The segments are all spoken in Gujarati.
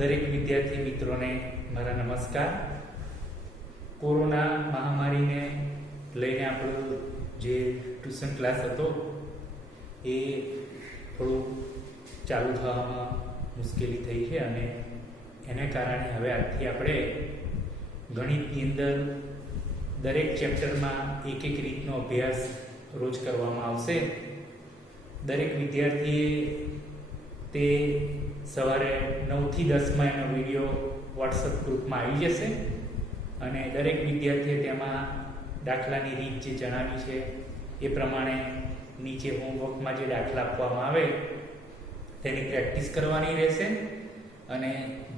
દરેક વિદ્યાર્થી મિત્રોને મારા નમસ્કાર. કોરોના મહામારીને લઈને આપણો જે ટ્યુશન ક્લાસ હતો એ થોડું ચાલુ થવામાં મુશ્કેલી થઈ છે અને એને કારણે હવે આજથી આપણે ગણિતની અંદર દરેક ચેપ્ટરમાં એક એક રીતનો અભ્યાસ રોજ કરવામાં આવશે. દરેક વિદ્યાર્થીએ તે સવારે 9 થી 10 એનો વિડીયો વોટ્સઅપ ગ્રુપમાં આવી જશે અને દરેક વિદ્યાર્થીએ તેમાં દાખલાની રીત જે જણાવી છે એ પ્રમાણે નીચે હોમવર્કમાં જે દાખલા આપવામાં આવે તેની પ્રેક્ટિસ કરવાની રહેશે અને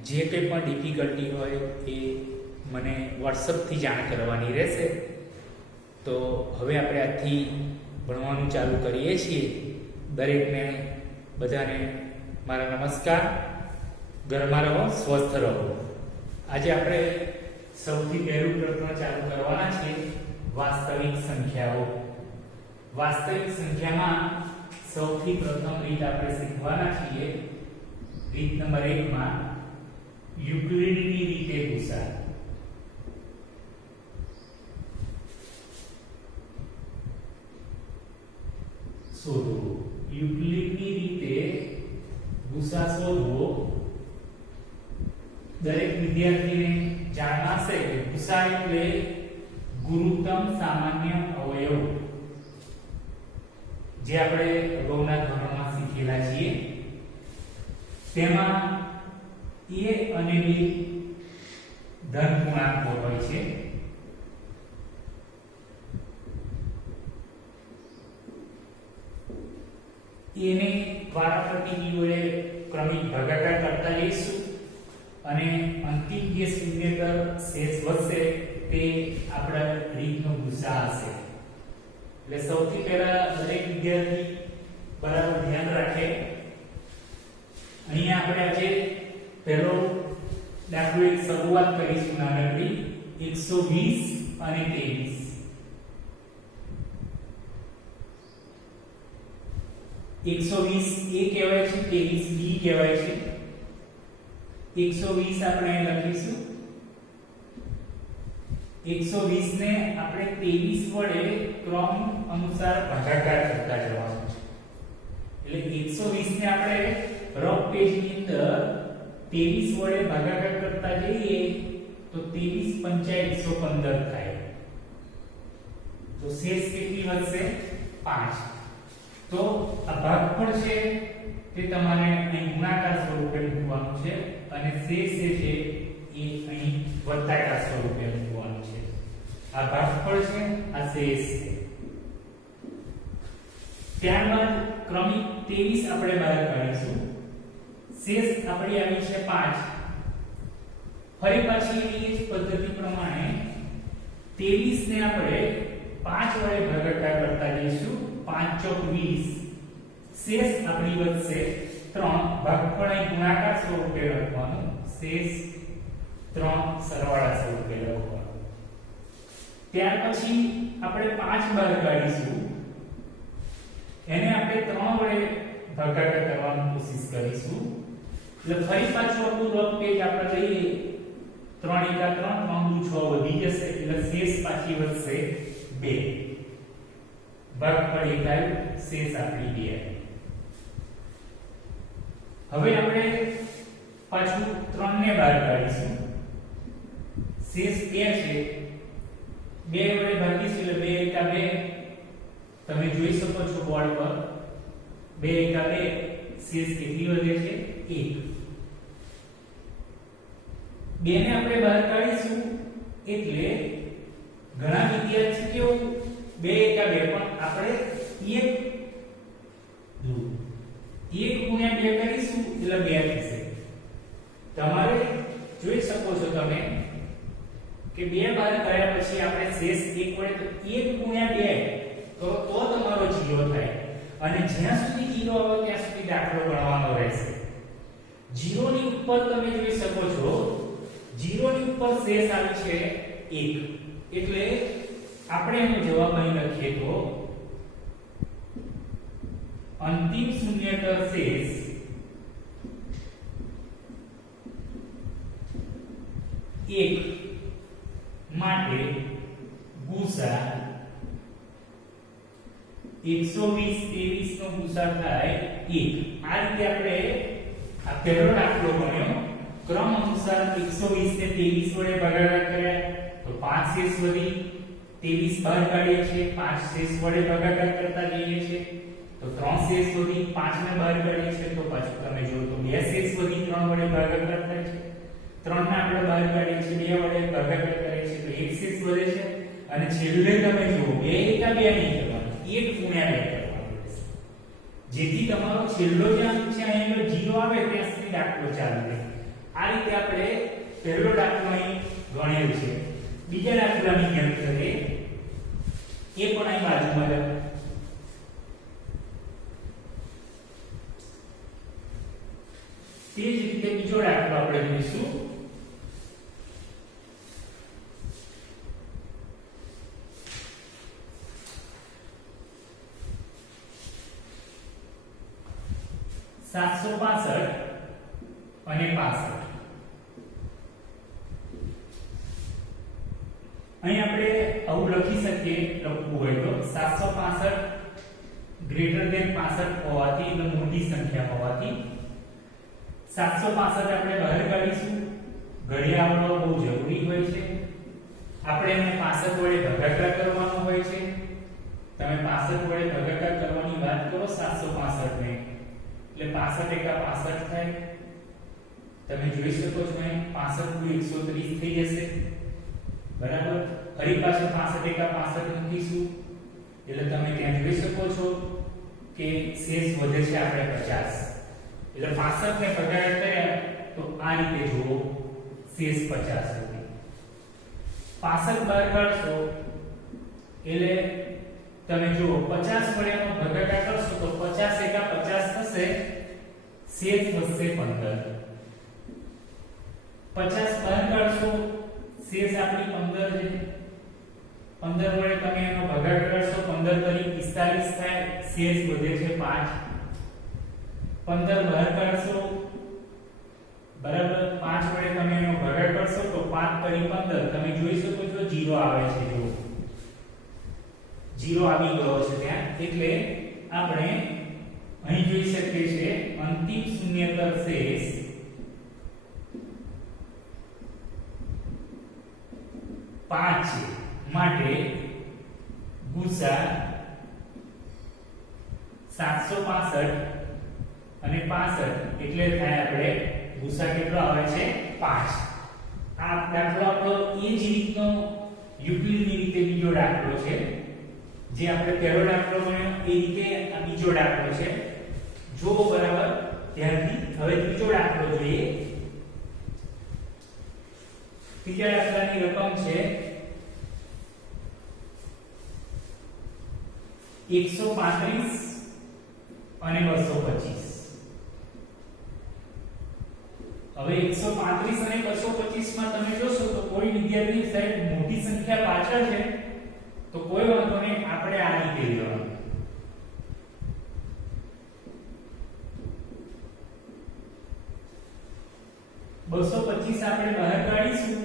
જે કંઈ પણ ડિફિકલ્ટી હોય એ મને વોટ્સઅપથી જાણ કરવાની રહેશે. તો હવે આપણે આજથી ભણવાનું ચાલુ કરીએ છીએ. દરેકને બધાને મારા નમસ્કાર. ઘરમાં રહો, સ્વસ્થ રહો. આજે આપણે સૌથી પહેલું પ્રકરણ ચાલુ કરવાના છે વાસ્તવિક સંખ્યાઓ. વાસ્તવિક સંખ્યામાં સૌથી પ્રથમ રીત આપણે શીખવાના છીએ. રીત નંબર 1 માં યુક્લિડની રીતે ગુસા. શોધો. યુક્લિડની રીતે ગુસા શોધવો. દરેક વિદ્યાર્થીને જાણવા છે કે ગુસા એટલે ગુરુત્તમ સામાન્ય અવયવ, જે આપણે અગાઉના ધોરણમાં શીખેલા છીએ. તેમાં a અને b ધન પૂર્ણાંકો હોય છે. એને વારાફરતી વડે ક્રમિક ભાગાકાર કરતા જઈશું અને અંતિમ જે શૂન્યતર શેષ વધશે તે આપણા રીતનો ગુસા હશે. એટલે સૌથી પહેલા દરેક વિદ્યાર્થી બરાબર ધ્યાન રાખે. અહીંયા આપણે આજે પહેલો દાખલો એક શરૂઆત કરીશું નાનકડી. 120 અને 23. 120 a કહેવાય છે, 23 b કહેવાય છે. 120 આપણે લખીશું. 120 ને આપણે 23 વડે ક્રમ અનુસાર ભાગાકાર કરતા જવાનું છે. એટલે 120 ને આપણે રફ પેજની અંદર 23 વડે ભાગાકાર કરતા જઈએ તો 23 પંચા 115 થાય. તો શેષ કેટલી વધશે? 5. તો આ ભાગફળ છે તે તમારે અહીં ગુણાકાર સ્વરૂપે મૂકવાનું છે અને શેષ છે એ અહીં વત્તાકાર સ્વરૂપે મૂકવાનું છે. આ ભાગફળ છે, આ શેષ છે. ત્યારબાદ ક્રમિક 23 આપણે બહાર કાઢીશું. શેષ આપણી આવી છે 5. ફરી પાછી એની જ પદ્ધતિ પ્રમાણે 23 ને આપણે 5 વડે ભાગાકાર કરતા જઈશું. 5 ચોક 20. શેષ આપણી વધશે 3. ભાગફળ અહીં ગુણાકાર સ્વરૂપે લખવાનું, શેષ 3 સરવાળા સ્વરૂપે લખવાનું. ત્યાર પછી આપણે 5 બહાર કાઢીશું. એને આપણે 3 વડે ભાગાકાર કરવાની કોશિશ કરીશું. એટલે ફરી પાછું આપણું રફ પેજ આપણે લઈએ. 3 એકા 3, 3 દુ 6 વધી જશે એટલે શેષ પાછી વધશે 2. ભાગફળ 1 આવ્યું, શેષ આપણી 2 આવી. હવે આપણે પાછું 3 ને બહાર કાઢીશું. શેષ 2 છે. 2 વડે ભાગીશું એટલે 2 એકા 2. તમે જોઈ શકો છો બોર્ડ પર. 2 એકા 2. શેષ કેટલી વધે છે? 1. 2 ને આપણે બહાર કાઢીશું એટલે ઘણા વિદ્યાર્થી કેવું 2 એકા 2 પણ આપણે 1 ગુણ્યા 2 કરીશું એટલે 2 થશે. તમારે જોઈ શકો છો તમે કે 2 બહાર કાઢ્યા પછી આપણે શેષ 1 વડે તો 1 ગુણ્યા 2 કરો તો તમારો 0 થાય અને જ્યાં સુધી 0 આવે ત્યાં સુધી દાખલો ગણવાનો રહેશે. 0 ની ઉપર તમે જોઈ શકો છો 0 ની ઉપર શેષ આવી છે 1. એટલે આપણે એનો જવાબ અહીં લખીએ તો અંતિમ શૂન્યતર શેષ 1 માટે ગુસા 120 23 નો ગુસા થાય 1. આ રીતે આપણે આ પહેલો દાખલો ગણ્યો. ક્રમ અનુસાર 120 ને 23 વડે ભાગાકાર કર્યા તો 5 શેષ વધી 23 બહાર કાઢીએ છીએ. 5 શેષ વડે ભાગાકાર કરતા જઈએ છીએ તો 3 શેષ વધી 5 ને બહાર કાઢીએ છીએ તો પાછું તમે જો તો 2 શેષ વધી 3 વડે ભાગાકાર થાય છે. 3 ને આપણે બહાર કાઢીએ છીએ 2 વડે ભાગાકાર કરીએ છીએ તો 1 શેષ વધે છે. અને છેલ્લે તમે જો 2 એકા 2 નહીં કરવાનું 1 ગુણ્યા 2 કરવાનું રહેશે. જેથી તમારો છેલ્લો જે અંક છે અહીં 0 આવે ત્યાં સુધી દાખલો ચાલુ રહે. આ રીતે આપણે પહેલો દાખલો અહીં ગણેલ છે. બીજા દાખલાની જેમ કરીએ એ પણ અહીં બાજુમાં લખો. તે જ રીતે બીજો દાખલો આપણે જોઈશું. અને 65 અહીં આપણે આવું લખી શકીએ. લખવું હોય તો 765 ગ્રેટર ધેન 65 હોવાથી એટલે મોટી સંખ્યા હોવાથી 765 આપણે બહાર કાઢીશું. ઘડિયા આવડવો બહુ જરૂરી હોય છે. આપણે એને 65 વડે ભાગાકાર કરવાનો હોય છે. તમે 65 વડે ભાગાકાર કરવાની વાત કરો 765 ને એટલે 65 એકા 65 થાય. તમે જોઈ શકો છો અહીં 65 * 130 થઈ જશે. બરાબર. ફરી પાછું 65 એકા 65 મૂકીશું એટલે તમે ત્યાં જોઈ શકો છો કે શેષ વધે છે આપણે 50. એટલે 65 ને ભાગાકાર કર્યા તો આ રીતે જુઓ શેષ 50 વધે. 65 બહાર કાઢશો એટલે તમે જુઓ 50 વડે નો ભાગાકાર કરશો તો 50 એકા 50 થશે. શેષ વધશે 15. 50 બહાર કાઢશો શેષ આપણી 15 છે. 15 વડે તમે એનો ભાગાકાર કરશો 15 તરી 45 થાય. શેષ વધે છે 5. 15 બહાર કાઢશો બરાબર 5 વડે તમે એનો ભાગાકાર કરશો તો 5 તરી 15 તમે જોઈ શકો છો 0 આવે છે. જો 0 આવી ગયો છે ત્યાં. એટલે આપણે અહીં જોઈ શકીએ છીએ અંતિમ શૂન્યતર શેષ 5 છે. માટે ગુસા 765 અને 65 એટલે થાય આપણે ગુસા કેટલો આવે છે 5. આ દાખલો આપણો એ જ રીતનો યુક્લિડની રીતે બીજો દાખલો છે. જે આપણે પહેલો દાખલો ગણ્યો એ રીતે આ બીજો દાખલો છે. જો બરાબર ધ્યાનથી. હવે ત્રીજો દાખલો જોઈએ. ત્રીજા દાખલાની રકમ છે 135 અને 225. હવે 135 અને 225 માં તમે જોશો તો કોઈ વિદ્યાર્થી સાહેબ મોટી સંખ્યા પાછળ છે તો કોઈ વાંધો નહીં. આપણે આ રીતે લેવાનું. આપણે બહાર કાઢીશું.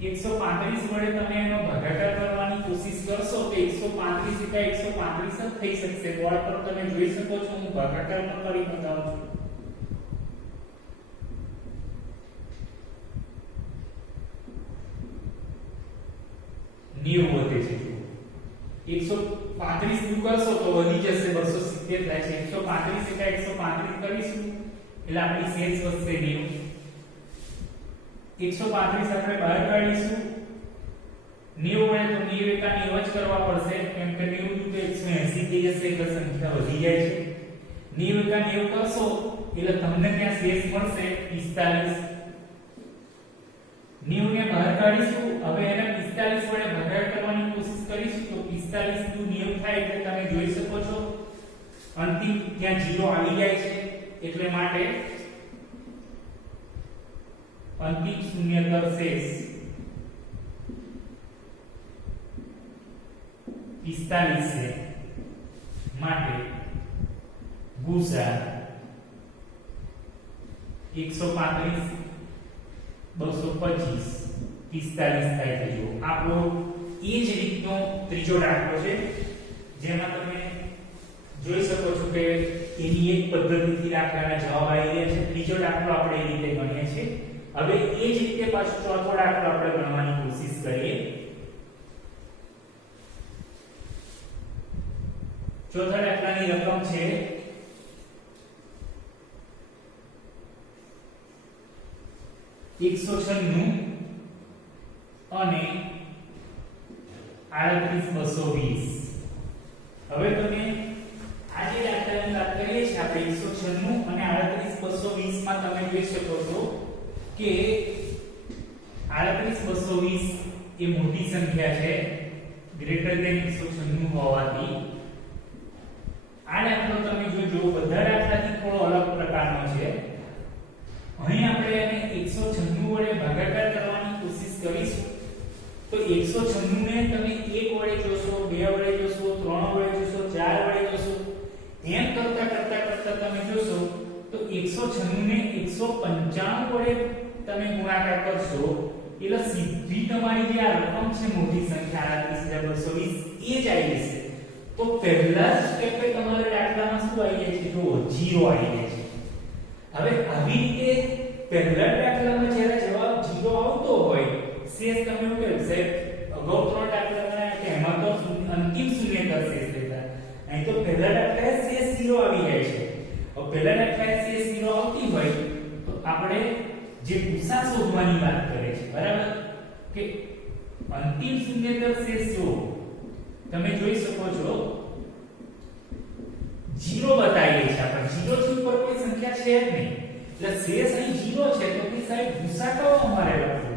135 વડે તમે એનો ભાગાકાર કરવાની કોશિશ કરશો તો 135 એકા 135 જ થઈ શકશે. બોર્ડ પર તમે જોઈ શકો છો હું ભાગાકાર પણ કરી બતાવું છું. વધે છે. 135 નું કરશો તો વધી જશે 270 થાય છે. 135 એકા 135 કરીશું એટલે આપણી શેષ વધશે 90. 135 આપણે બહાર કાઢીશું. 90 વડે તો 90 એકા 90 જ કરવા પડશે કેમ કે 90 તો 180 થઈ જશે એટલે સંખ્યા વધી જાય છે. 90 એકા 90 કરશો એટલે તમને ત્યાં શેષ મળશે 45. 90 ને બહાર કાઢીશું. હવે એને 45 વડે ભાગાકાર કરવાની કોશિશ કરીશું તો 45 * 90 થાય એટલે તમે જોઈ શકો છો અંતિમ ત્યાં 0 આવી જાય છે. એટલે માટે અંતિમ શૂન્યતર શેષ 45 છે. માટે ગુસા 135 225 45 થાય છે. જો આપણો એ જ રીતનો ત્રીજો દાખલો છે જેમાં તમે જોઈ શકો છો કે એની એક પદ્ધતિથી દાખલાના જવાબ આવી રહ્યા છે. ત્રીજો દાખલો આપણે એ રીતે ગણીએ છીએ. હવે એ જ રીતે પાછો ચોથો દાખલો આપણે ગણવાની કોશિશ કરીએ. ચોથા દાખલાની રકમ છે 196 અને 38220. હવે તમે આ જે દાખલાની વાત કરીએ છીએ આપણે 196 અને 38220 માં તમે જોઈ શકો છો કે 38220 એ મોટી સંખ્યા છે ગ્રેટર ધેન 196 હોવાથી આ દાખલો તમે જોજો બધા દાખલાથી થોડો અલગ પ્રકારનો છે. અહીં આપણે એને 196 વડે ભાગાકાર કરવાની કોશિશ કરીશું. તો 196 ને તમે 1 વડે જોશો, 2 વડે જોશો, 3 વડે જોશો, 4 વડે જોશો, એમ કરતા તમે જોશો તો 196 ને 195 વડે તમે ગુણાકાર કરશો એટલે સીધી તમારી જે આ રકમ છે મોટી સંખ્યા 38220 એ જ આવી જશે. તો પહેલા સ્ટેપે તમારે દાખલામાં શું આવી જાય છે? તો 0 આવી જાય છે. હવે આવી રીતે પહેલા દાખલામાં જ્યારે જવાબ 0 આવતો હોય શેષ તમે એવું કહો સાહેબ અગાઉ 3 દાખલામાં કે એમાં તો અંતિમ શૂન્યતા શેષ લેતા, અહીં તો પહેલા દાખલાએ શેષ 0 આવી જાય છે. હવે પહેલા દાખલાએ શેષ 0 આવતી હોય તો આપણે જે ગુસા શોધવાની વાત કરે છે બરાબર કે અંતિમ શૂન્યતા શેષ જો તમે જોઈ શકો છો 0 બતાવીએ છે આપણે. 0 થી ઉપર કોઈ સંખ્યા છે જ નહીં એટલે શેષ અહીં 0 છે તો કે સાહેબ ગુસા કયો અમારે લખવો?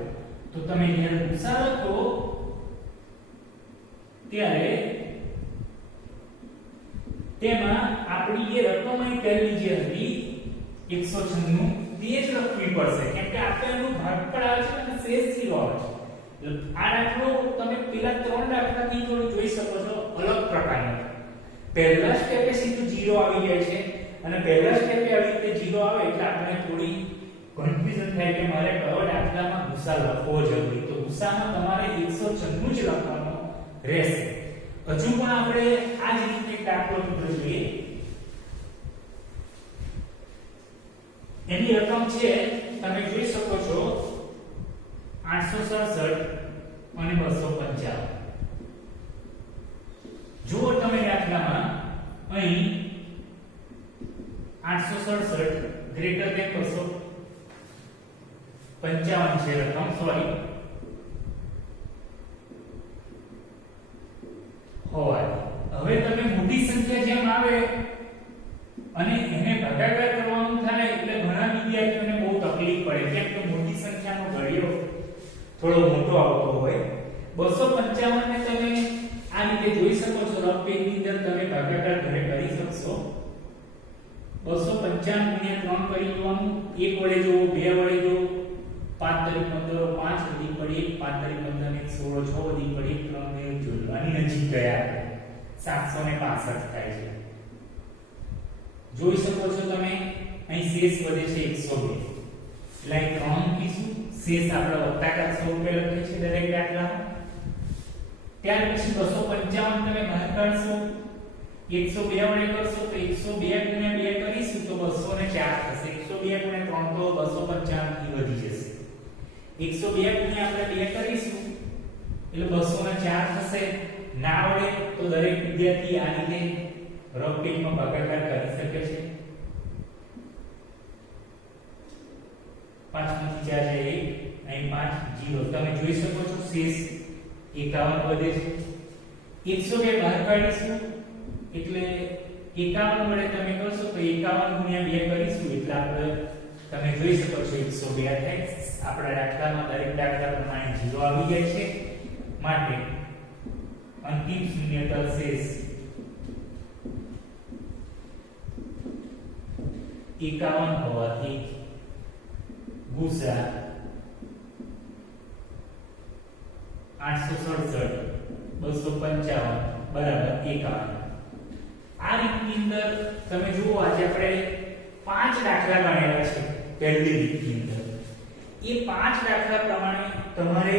તો તમે જ્યારે ગુસા લખો ત્યારે તેમાં આપણી જે રકમ અહીં પહેલી જે હતી 196 તે જ લખવી પડશે કેમ કે આપણે એનું ભાગફળ આવે છે અને શેષ 0 આવે છે. આ દાખલો તમે પેલા 3 દાખલાથી જોઈ શકો છો અલગ પ્રકારનો. પહેલા સ્ટેપે સીધું 0 આવી જાય છે અને પહેલા સ્ટેપે આવી રીતે 0 આવે એટલે આપણે થોડી કન્ફ્યુઝન થાય કે મારે કયો દાખલામાં ગુસા લખવો જરૂરી. તો ગુસામાં તમારે 196 જ લખવાનો રહેશે. હજુ પણ આપણે આ જ રીતે દાખલો જોઈએ. એની રકમ છે તમે જોઈ શકો છો 867 અને 255. જો તમે દાખલામાં અહીં 867 ગ્રેટર ધેન 255 છે રકમ સોરી હોય. હવે તમે મોટી સંખ્યા જેમ આવે અને એને ભાગાકાર કરવાનું થાય એટલે ઘણા વિદ્યાર્થીઓને બહુ તકલીફ પડે કેમ કે મોટી સંખ્યાનો ઘડિયો થોડો મોટો આવતો હોય. 255 ને તમે આ રીતે જોઈ શકો છો. રફ પેજની અંદર તમે ભાગાકાર ઘરે કરી શકશો. 255 ગુણ્યા 3 કરી લેવાનું. 1 વડે જો 2 વડે જો 5 તરી 15 5 વધી પડી 5 તરી 15 16 6 વધી પડી 3 ને જો આની નજીક ગયા 765 થાય છે. જોઈ શકો છો તમે અહીં શેષ વધે છે 102 એટલે 3 મૂકીશું. શેષ આપણે વત્તાકાર સ્વરૂપે લખીએ છીએ દરેક દાખલામાં. ત્યાર પછી 255 તમે બહાર કાઢશો 102 વડે કરશો તો 102 ગુણ્યા 2 કરીશું તો 204 થશે. 102 ગુણ્યા 3 તો 255 થી વધી જશે. 102 ગુણ્યા આપણે 2 કરીશું એટલે 204 થશે. ના વડે તો દરેક વિદ્યાર્થી આ રીતે રફ પેજમાં ભાગાકાર કરી શકે છે. 5 માંથી 4 જાય 1 અહીં 5 0 તમે જોઈ શકો છો શેષ 51 વધે છે. 102 બહાર કાઢીશું એટલે 51 વડે તમે કરશો તો 51 ગુણ્યા 2 કરીશું એટલે આપણે તમે જોઈ શકો છો 102 થાય. આપણા દાખલામાં દરેક દાખલા પ્રમાણે 0 આવી જાય છે માટે અંતિમ શૂન્યતા શેષ 51 હોવાથી ગુસા 867 255 બરાબર 51. આ રીતની અંદર તમે જુઓ આજે આપણે 5 દાખલા ગણેલા છે પહેલી રીતની અંદર. એ 5 દાખલા પ્રમાણે તમારે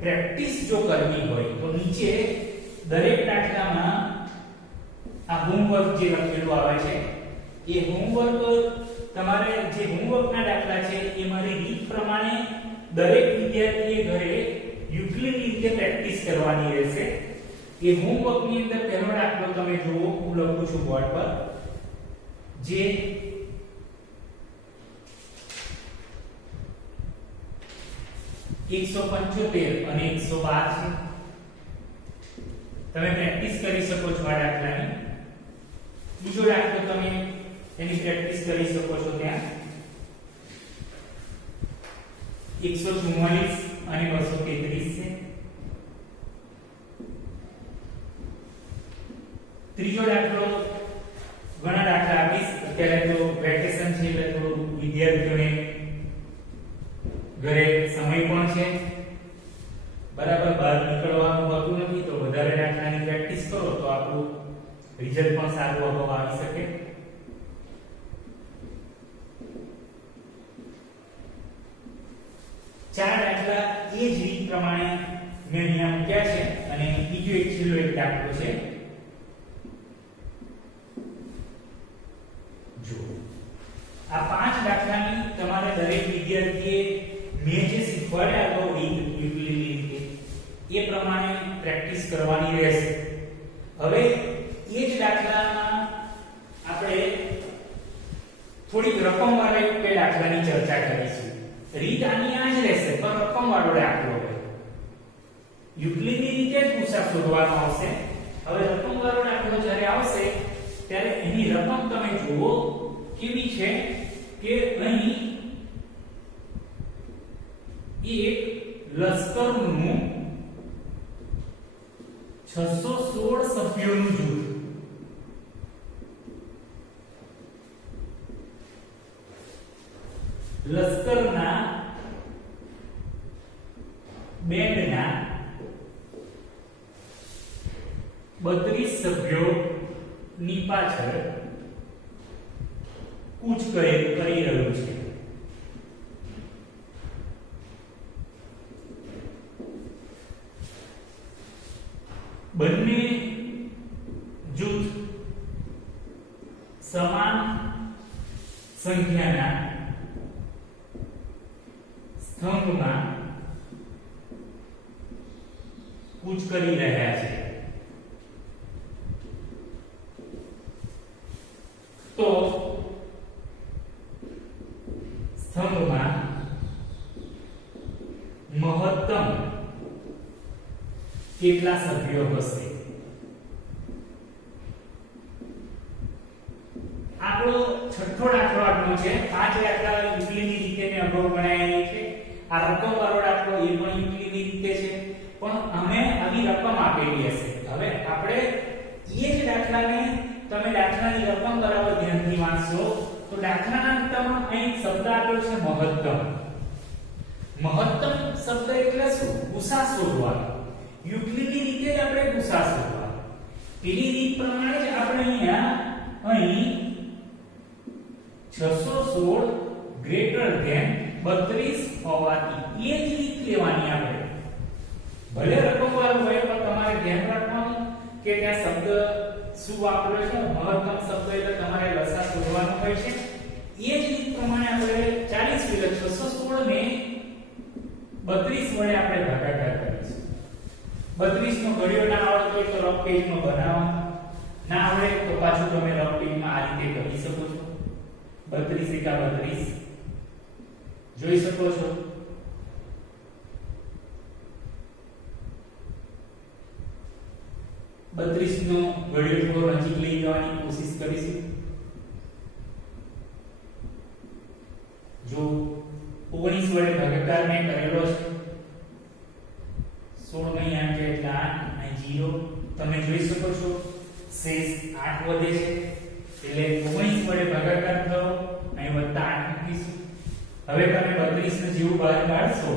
પ્રેક્ટિસ જો કરવી હોય તો નીચે દરેક દાખલામાં આ હોમવર્ક જે લખેલું આવે છે એ હોમવર્ક તમારે જે હોમવર્કના દાખલા છે એ મારી રીત પ્રમાણે દરેક વિદ્યાર્થીએ ઘરે યુક્લિડની રીતે પ્રેક્ટિસ કરવાની રહેશે. એ હોમવર્કની અંદર પહેલો દાખલો તમે જુઓ, હું લખું છું બોર્ડ પર, જે 175 અને 112 છે. તમે પ્રેક્ટિસ કરી શકો છો આ દાખલાની. બીજો દાખલો તમે એની પ્રેક્ટિસ કરી શકો છો ત્યાં 144 અને 233 છે. ત્રીજો દાખલો, ઘણા દાખલા આપીશ, અત્યારે તો વેકેશન છે એટલે થોડું વિદ્યાર્થીઓને ઘરે સમય પણ છે, બરાબર બહાર નીકળવાનું હોતું નથી, તો વધારે દાખલાની પ્રેક્ટિસ કરો તો આપણું રિઝલ્ટ પણ સારું આવી શકે. ચાર દાખલા એ જ રીત પ્રમાણે મેં અહીંયા મૂક્યા છે. અને બીજો એક છેલ્લો એક દાખલો છે, જો આ 5 દાખલાની તમારે દરેક વિદ્યાર્થીએ મેં જે શીખવાડ્યા હતો યુક્લિડની રીતે એ પ્રમાણે પ્રેક્ટિસ કરવાની રહેશે. હવે એ જ દાખલામાં આપણે થોડીક રકમવાળા બે દાખલાની ચર્ચા કરીશું. રીત આની આ જ રહેશે, પણ રકમવાળો દાખલો હોય. યુક્લિડની રીતે જ ગુસા શોધવાનો આવશે. હવે રકમવાળો દાખલો જ્યારે આવશે ત્યારે એની રકમ તમે જુઓ કેવી છે કે અહીં એક લશ્કરનું 616 સભ્યોનું જૂથ, લશ્કરના બેન્ડના 32 સભ્યોની પાછળ કૂચ કરી રહ્યું છે. બંને જૂથ સમાન સંખ્યાના સ્તંભમાં કૂચ કરી રહ્યા છે. તો સ્તંભમાં મહત્તમ કેટલા સભ્યો હશે? આપણો છઠ્ઠો દાખલો આપણો છે. 5 દાખલા યુક્લિડની રીતે મેં અગાઉ ગણાયેલી છે. આ રકમ વાળો દાખલો એ પણ યુક્લિડની રીતે છે, પણ અમે આવી રકમ આપેલી હશે. હવે આપણે એ જ દાખલાને તમે દાખલાની રકમ બરાબર ધ્યાનથી વાંચશો તો દાખલાના અંતમાં અહીં શબ્દ આપેલો છે મહત્તમ. મહત્તમ શબ્દ એટલે શું? ગુસા શોધવાનો. યુક્લિડની રીતે જ આપણે ગુસા શોધવાનો. પેલી રીત પ્રમાણે જ આપણે અહીં 616 ગ્રેટર ધેન 32 હોવાથી એ જ રીત લેવાની આપણે. ભલે રકમ વાળું હોય પણ તમારે ધ્યાન રાખવાનું કે ત્યાં શબ્દ શું વાપર્યો છે. મહત્તમ શબ્દ એટલે તમારે લસા શોધવાનો હોય છે. એ જ રીત પ્રમાણે આપણે 40 એટલે 616 ને 32 વડે આપણે ભાગાકાર કરીશું. 32 નો ઘડિયો ના આવડતો હોય તો રફ પેજમાં બનાવવાનો, ના આવડે તો પાછું તમે રફ પેજમાં આ રીતે કરી શકો છો. 32 એકા 32 જોઈ શકો છો. બત્રીસ નો ઘડિયો થોડો નજીક લઈ જવાની કોશિશ કરીશું. જો 19 વડે ભાગાકાર મેં કરેલો છે. 16 નહીં આંકે એટલે 8 અને 0 તમે જોઈ શકો છો. શેષ 8 વધે છે એટલે 19 વડે ભાગાકાર કરો અહીં વત્તા 8 મૂકીશું. હવે તમે 32 ને જેવું બહાર કાઢશો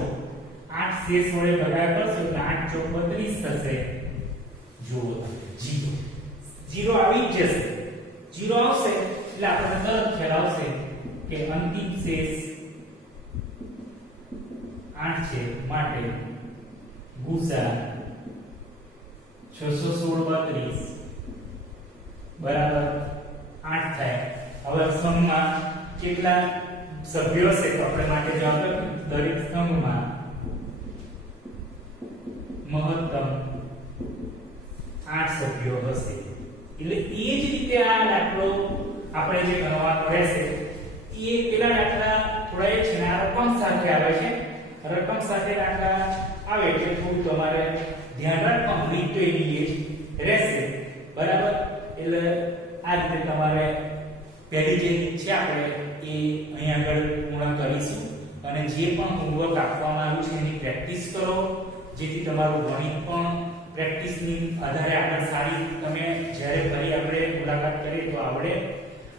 8 શેષ વડે ભાગાકાર કરશો એટલે 8 ચોક 32 થશે. જો 0 આવી જ જશે. 0 આવશે એટલે આપણને તરત ખ્યાલ આવશે કે અંતિમ શેષ 8 છે માટે ગુસા 616 બરાબર 8 થાય. હવે સ્તંભમાં કેટલા સભ્યો હશે તો આપણે માટે જવાબ દરેક સ્તંભમાં મહત્તમ 8 સભ્યો હશે. એટલે એ જ રીતે આ દાખલો આપણે જે ગણવાનો રહેશે એ પેલા દાખલા થોડા એ છે ને આ રકમ સાથે આવે છે. રકમ સાથે દાખલા આવે એટલે થોડું તમારે ધ્યાન રાખવાનું, રીત તો એની જ રહેશે બરાબર. એટલે આ રીતે તમારે પહેલી જે રીત છે આપણે એ અહીં આગળ પૂર્ણ કરીશું અને જે પણ હોમવર્ક આપવામાં આવ્યું છે એની પ્રેક્ટિસ કરો, જેથી તમારું ગણિત પણ પ્રેક્ટિસની આધારે આગળ સારી તમે જ્યારે ફરી આપણે મુલાકાત કરીએ તો આવડે.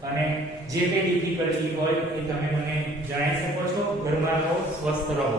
અને જે કંઈ ડિફિકલ્ટી હોય એ તમે મને જણાવી શકો છો. ઘરમાં રહો, સ્વસ્થ રહો.